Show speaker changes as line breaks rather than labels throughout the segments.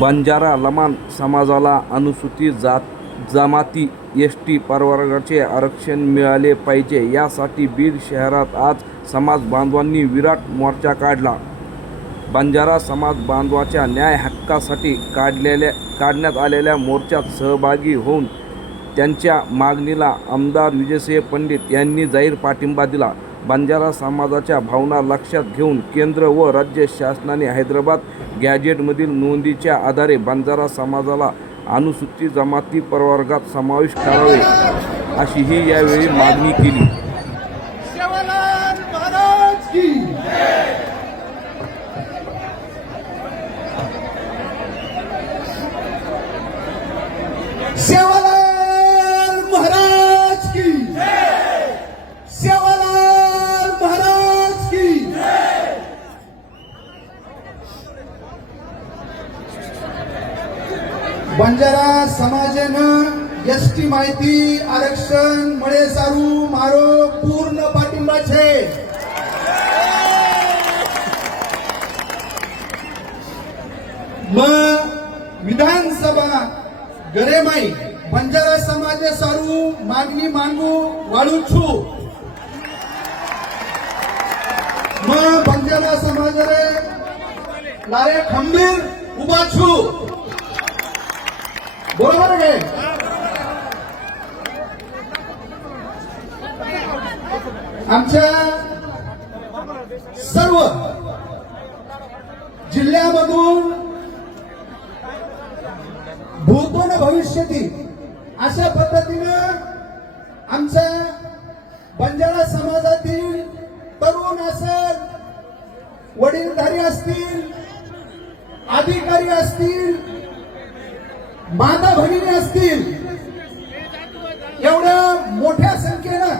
बंजारा लमाण समाजाला अनुसूचित जात जमाती एस टी प्रवर्गाचे आरक्षण मिळाले पाहिजे. यासाठी बीड शहरात आज समाज बांधवांनी विराट मोर्चा काढला. बंजारा समाज बांधवाच्या न्याय हक्कासाठी काढलेल्या काढण्यात आलेल्या मोर्चात सहभागी होऊन त्यांच्या मागणीला आमदार विजयसिंह पंडित यांनी जाहीर पाठिंबा दिला. बंजारा समाजाच्या भावना लक्षात घेऊन केंद्र व राज्य शासनाने हैदराबाद गॅजेटमधील नोंदीच्या आधारे बंजारा समाजाला अनुसूचित जमाती प्रवर्गात समावेश करावे अशीही यावेळी मागणी केली.
બંજારા સમાજને એસટી માહિતી આરક્ષણ મળે સારું, મારો પૂર્ણ પાટિંબા છે. વિધાનસભાના ઘરેમાંય બંજારા સમાજે સારું માગણી માંગવું વાળું છું. બંજારા સમાજે લારે ખંભીર ઊભા છું. बरोबर आहे. आमच्या सर्व जिल्ह्यामधून भूतोन भविष्यती अशा पद्धतीनं आमच्या बंजारा समाजातील तरुण असेल वडीलधारी असतील अधिकारी असतील माता भगिनी असतील. एवढ्या मोठ्या संख्येनं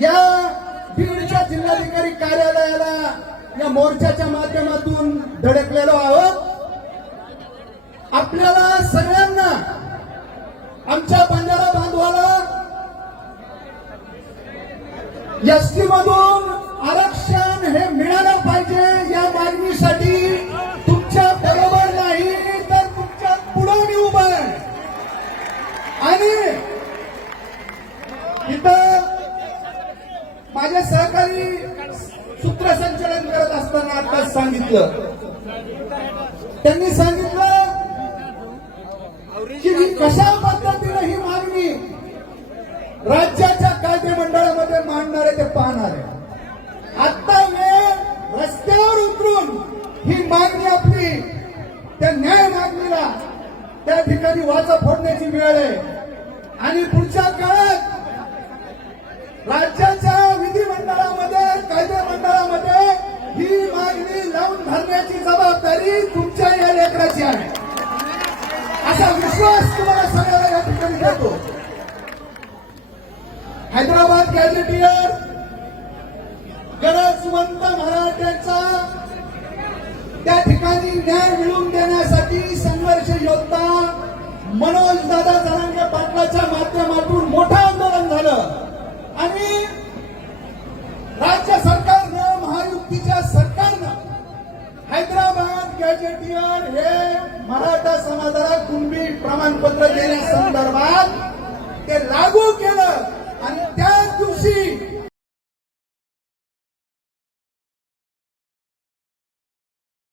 या बीडच्या जिल्हाधिकारी कार्यालयाला या मोर्चाच्या माध्यमातून धडकलेलो आहोत. आपल्याला सगळ्यांना आमच्या बंजारा बांधवाला एसटी मधून आरक्षण हे मिळ इथं माझे सहकारी सूत्रसंचालन करत असताना आता सांगितलं. त्यांनी सांगितलं की ही कशा पद्धतीनं ही मागणी राज्याच्या कायदे मंडळामध्ये मांडणारे ते पाहणारे. आता वेळ रस्त्यावर उतरून ही मागणी आपली त्या न्याय मागणीला त्या ठिकाणी वाचा फोडण्याची वेळ आहे. आणि पुढच्या काळात जबाबदारी तुमच्या या लेकराची आहे. असा विश्वास तुम्हाला सगळ्याला या ठिकाणी देतो. हैदराबाद गॅजेटियर गरजवंत मराठ्यांचा त्या ठिकाणी न्याय मिळवून देण्यासाठी संघर्ष योद्धा मनोज दादा जरांगे पाटलाच्या माध्यमातून मोठा आंदोलन गॅजेटियर हे मराठा समाजाला कुणबी प्रमाणपत्र देण्यासंदर्भात ते लागू केलं.